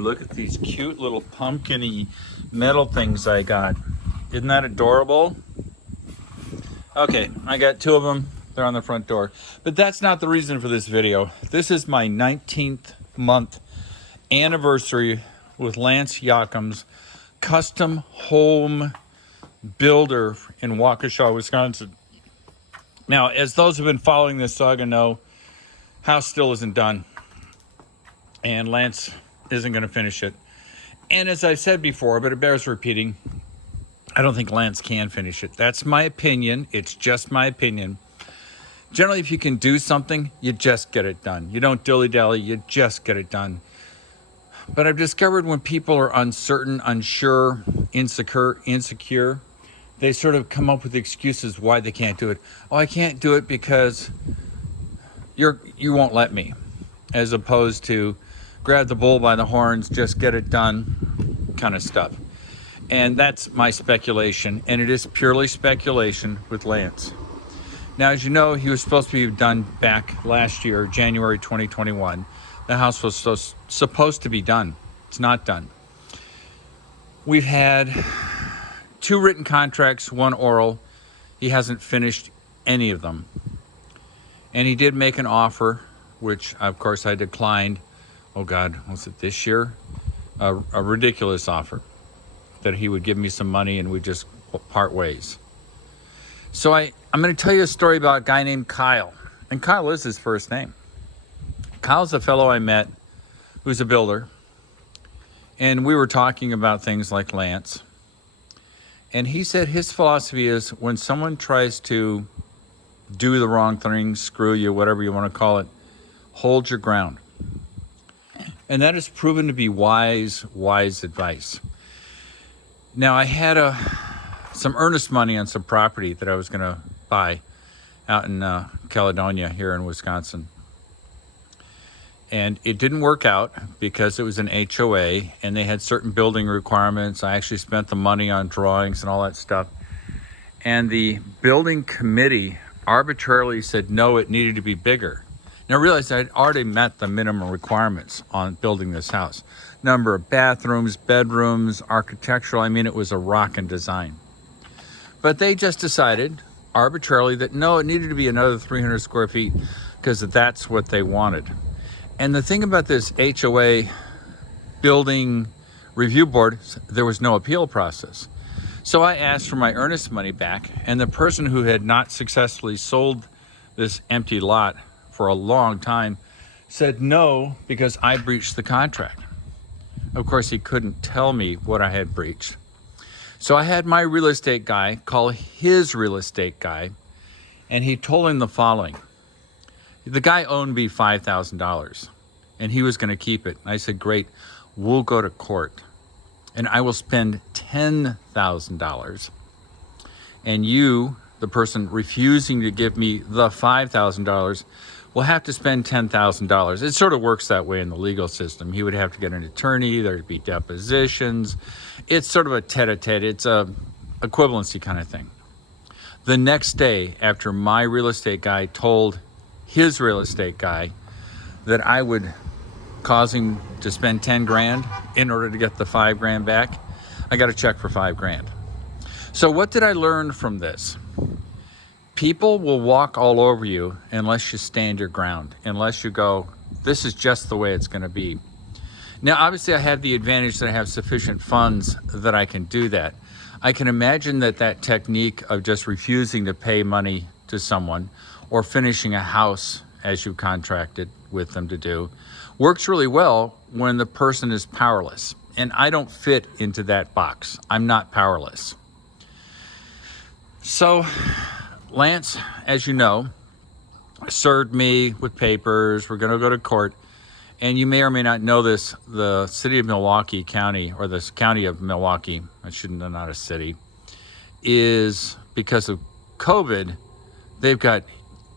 look at these cute little pumpkin-y metal things I got. Isn't that adorable? Okay, I got 2 of them. They're on the front door. But that's not the reason for this video. This is my 19th month anniversary with Lance Jochims, custom home builder in Waukesha, Wisconsin. Now, as those who have been following this saga know, house still isn't done. And Lance isn't going to finish it. And as I've said before, but it bears repeating, I don't think Lance can finish it. That's my opinion. It's just my opinion. Generally, if you can do something, you just get it done. You don't dilly-dally, you just get it done. But I've discovered when people are uncertain, unsure, insecure, they sort of come up with excuses why they can't do it. Oh, I can't do it because you won't let me. As opposed to grab the bull by the horns, just get it done kind of stuff. And that's my speculation, and it is purely speculation with Lance. Now, as you know, he was supposed to be done back last year, January 2021. The house was supposed to be done. It's not done. We've had 2 written contracts, 1 oral. He hasn't finished any of them. And he did make an offer, which of course I declined. Oh God, was it this year? A ridiculous offer that he would give me some money and we'd just part ways. So I'm going to tell you a story about a guy named Kyle. And Kyle is his first name. Kyle's a fellow I met who's a builder. And we were talking about things like Lance. And he said his philosophy is when someone tries to do the wrong thing, screw you, whatever you want to call it, hold your ground. And that has proven to be wise advice. Now, I had some earnest money on some property that I was going to buy out in Caledonia here in Wisconsin. And it didn't work out because it was an HOA and they had certain building requirements. I actually spent the money on drawings and all that stuff. And the building committee arbitrarily said, no, it needed to be bigger. Now, I realized I'd already met the minimum requirements on building this house. Number of bathrooms, bedrooms, architectural. I mean, it was a rockin' design. But they just decided arbitrarily that no, it needed to be another 300 square feet because that's what they wanted. And the thing about this HOA building review board, there was no appeal process. So I asked for my earnest money back, and the person who had not successfully sold this empty lot for a long time said no because I breached the contract. Of course, he couldn't tell me what I had breached. So I had my real estate guy call his real estate guy, and he told him the following. The guy owed me $5,000, and he was going to keep it. I said, great, we'll go to court, and I will spend $10,000. And you, the person refusing to give me the $5,000, will have to spend $10,000. It sort of works that way in the legal system. He would have to get an attorney. There'd be depositions. It's sort of a tete-a-tete. It's a equivalency kind of thing. The next day, after my real estate guy told his real estate guy that I would cause him to spend 10 grand in order to get the 5 grand back, I got a check for 5 grand. So what did I learn from this? People will walk all over you unless you stand your ground, unless you go, this is just the way it's going to be. Now, obviously, I have the advantage that I have sufficient funds that I can do that. I can imagine that technique of just refusing to pay money to someone or finishing a house as you contracted with them to do works really well when the person is powerless. And I don't fit into that box. I'm not powerless. So Lance, as you know, served me with papers. We're going to go to court. And you may or may not know this, the city of Milwaukee County, or the county of Milwaukee, I shouldn't have, not a city, is, because of COVID, they've got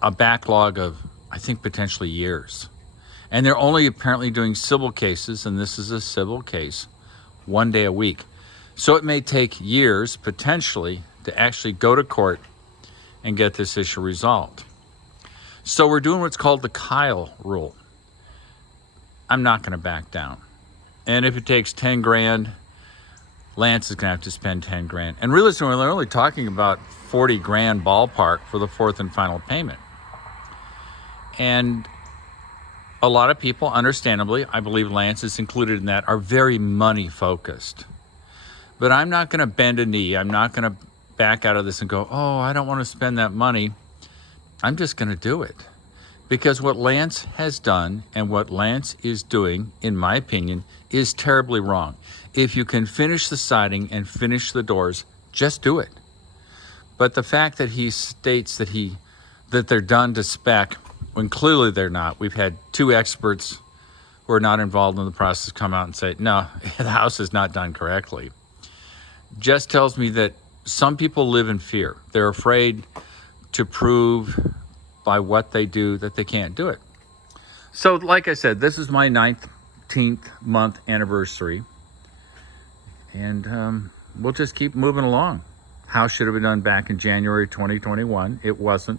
a backlog of, I think, potentially years. And they're only apparently doing civil cases, and this is a civil case, 1 day a week. So it may take years, potentially, to actually go to court and get this issue resolved. So we're doing what's called the Kyle rule. I'm not going to back down. And if it takes 10 grand, Lance is gonna have to spend 10 grand. And realistically, we're only talking about 40 grand ballpark for the fourth and final payment. And a lot of people, understandably, I believe Lance is included in that, are very money focused. But I'm not gonna bend a knee. I'm not gonna back out of this and go, oh, I don't wanna spend that money. I'm just gonna do it. Because what Lance has done and what Lance is doing, in my opinion, is terribly wrong. If you can finish the siding and finish the doors, just do it. But the fact that he states that they're done to spec, when clearly they're not. We've had 2 experts who are not involved in the process come out and say, no, the house is not done correctly. Just tells me that some people live in fear. They're afraid to prove by what they do that they can't do it. So like I said, this is my 19th month anniversary. And we'll just keep moving along. House should have been done back in January 2021. It wasn't.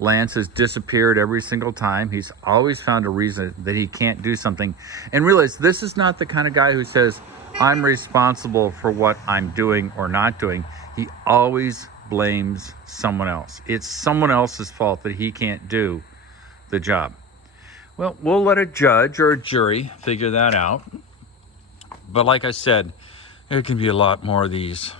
Lance has disappeared every single time. He's always found a reason that he can't do something. And realize this is not the kind of guy who says, I'm responsible for what I'm doing or not doing. He always blames someone else. It's someone else's fault that he can't do the job. Well, we'll let a judge or a jury figure that out. But like I said, there can be a lot more of these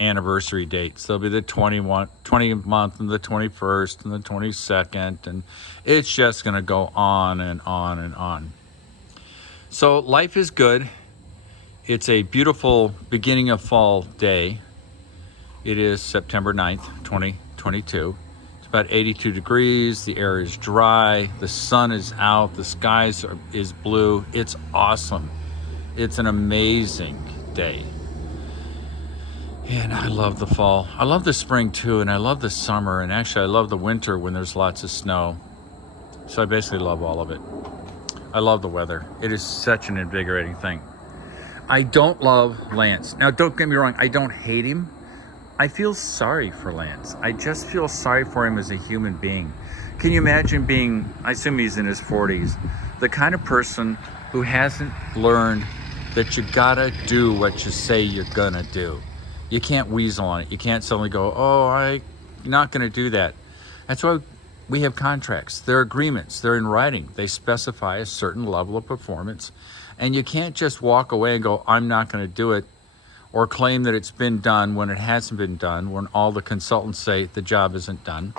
anniversary dates. There'll be the 20th month and the 21st and the 22nd, and it's just going to go on and on and on. So life is good. It's a beautiful beginning of fall day. It is September 9th, 2022. It's about 82 degrees. The air is dry. The sun is out. The sky is blue. It's awesome. It's an amazing day. And I love the fall. I love the spring too, and I love the summer, and actually I love the winter when there's lots of snow. So I basically love all of it. I love the weather. It is such an invigorating thing. I don't love Lance. Now, don't get me wrong, I don't hate him. I feel sorry for Lance. I just feel sorry for him as a human being. Can you imagine being, I assume he's in his 40s, the kind of person who hasn't learned that you gotta do what you say you're gonna do. You can't weasel on it. You can't suddenly go, oh, I'm not gonna do that. That's why we have contracts. They're agreements. They're in writing. They specify a certain level of performance. And you can't just walk away and go, I'm not gonna do it, or claim that it's been done when it hasn't been done, when all the consultants say the job isn't done.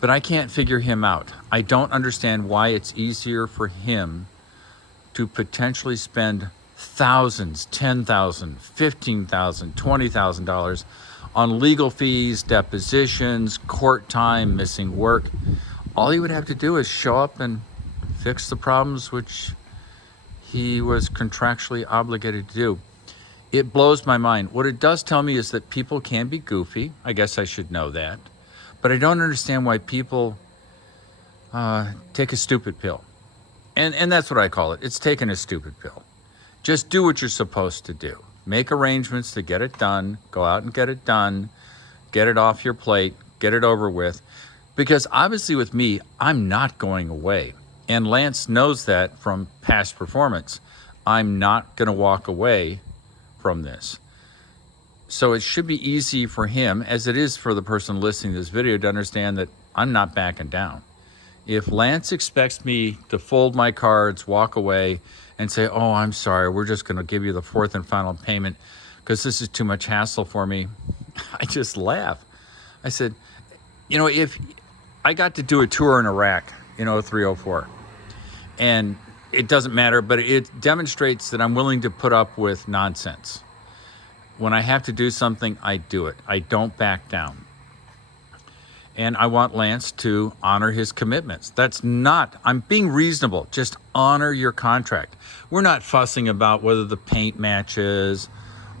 But I can't figure him out. I don't understand why it's easier for him to potentially spend thousands, $10,000, $15,000, $20,000 on legal fees, depositions, court time, missing work. All he would have to do is show up and fix the problems which he was contractually obligated to do. It blows my mind. What it does tell me is that people can be goofy. I guess I should know that. But I don't understand why people take a stupid pill. And that's what I call it. It's taking a stupid pill. Just do what you're supposed to do. Make arrangements to get it done. Go out and get it done. Get it off your plate. Get it over with. Because obviously with me, I'm not going away. And Lance knows that from past performance. I'm not going to walk away from this. So it should be easy for him, as it is for the person listening to this video, to understand that I'm not backing down. If Lance expects me to fold my cards, walk away, and say, oh, I'm sorry, we're just going to give you the fourth and final payment because this is too much hassle for me, I just laugh. I said, you know, if I got to do a tour in Iraq in 0304, and it doesn't matter, but it demonstrates that I'm willing to put up with nonsense. When I have to do something, I do it. I don't back down. And I want Lance to honor his commitments. I'm being reasonable. Just honor your contract. We're not fussing about whether the paint matches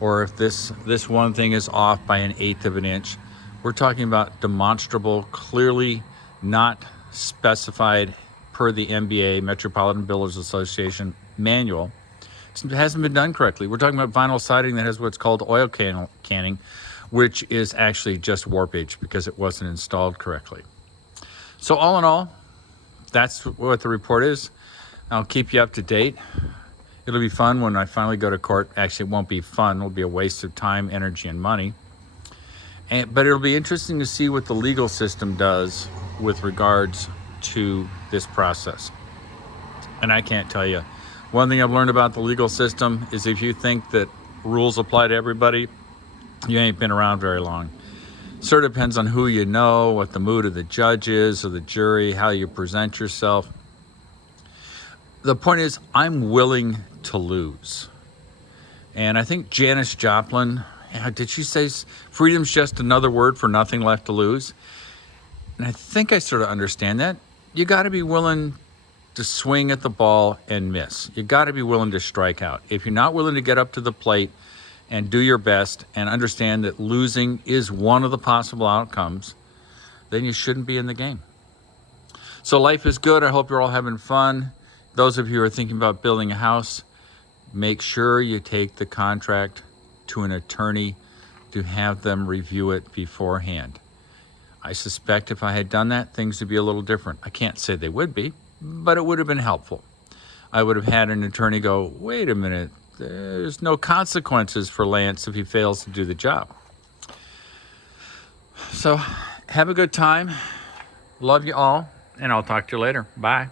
or if this one thing is off by 1/8 of an inch. We're talking about demonstrable, clearly not specified per the MBA, Metropolitan Builders Association manual. It hasn't been done correctly. We're talking about vinyl siding that has what's called oil canning, which is actually just warpage because it wasn't installed correctly. So all in all, that's what the report is. I'll keep you up to date. It'll be fun when I finally go to court. Actually, it won't be fun. It'll be a waste of time, energy, and money. But it'll be interesting to see what the legal system does with regards to this process. And I can't tell you. One thing I've learned about the legal system is if you think that rules apply to everybody, you ain't been around very long. Sort of depends on who you know, what the mood of the judge is or the jury, how you present yourself. The point is, I'm willing to lose. And I think Janis Joplin, did she say freedom's just another word for nothing left to lose? And I think I sort of understand that. You got to be willing to swing at the ball and miss. You got to be willing to strike out. If you're not willing to get up to the plate and do your best and understand that losing is one of the possible outcomes, then you shouldn't be in the game. So life is good. I hope you're all having fun. Those of you who are thinking about building a house, make sure you take the contract to an attorney to have them review it beforehand. I suspect if I had done that, things would be a little different. I can't say they would be, but it would have been helpful. I would have had an attorney go, wait a minute, there's no consequences for Lance if he fails to do the job. So have a good time. Love you all, and I'll talk to you later. Bye.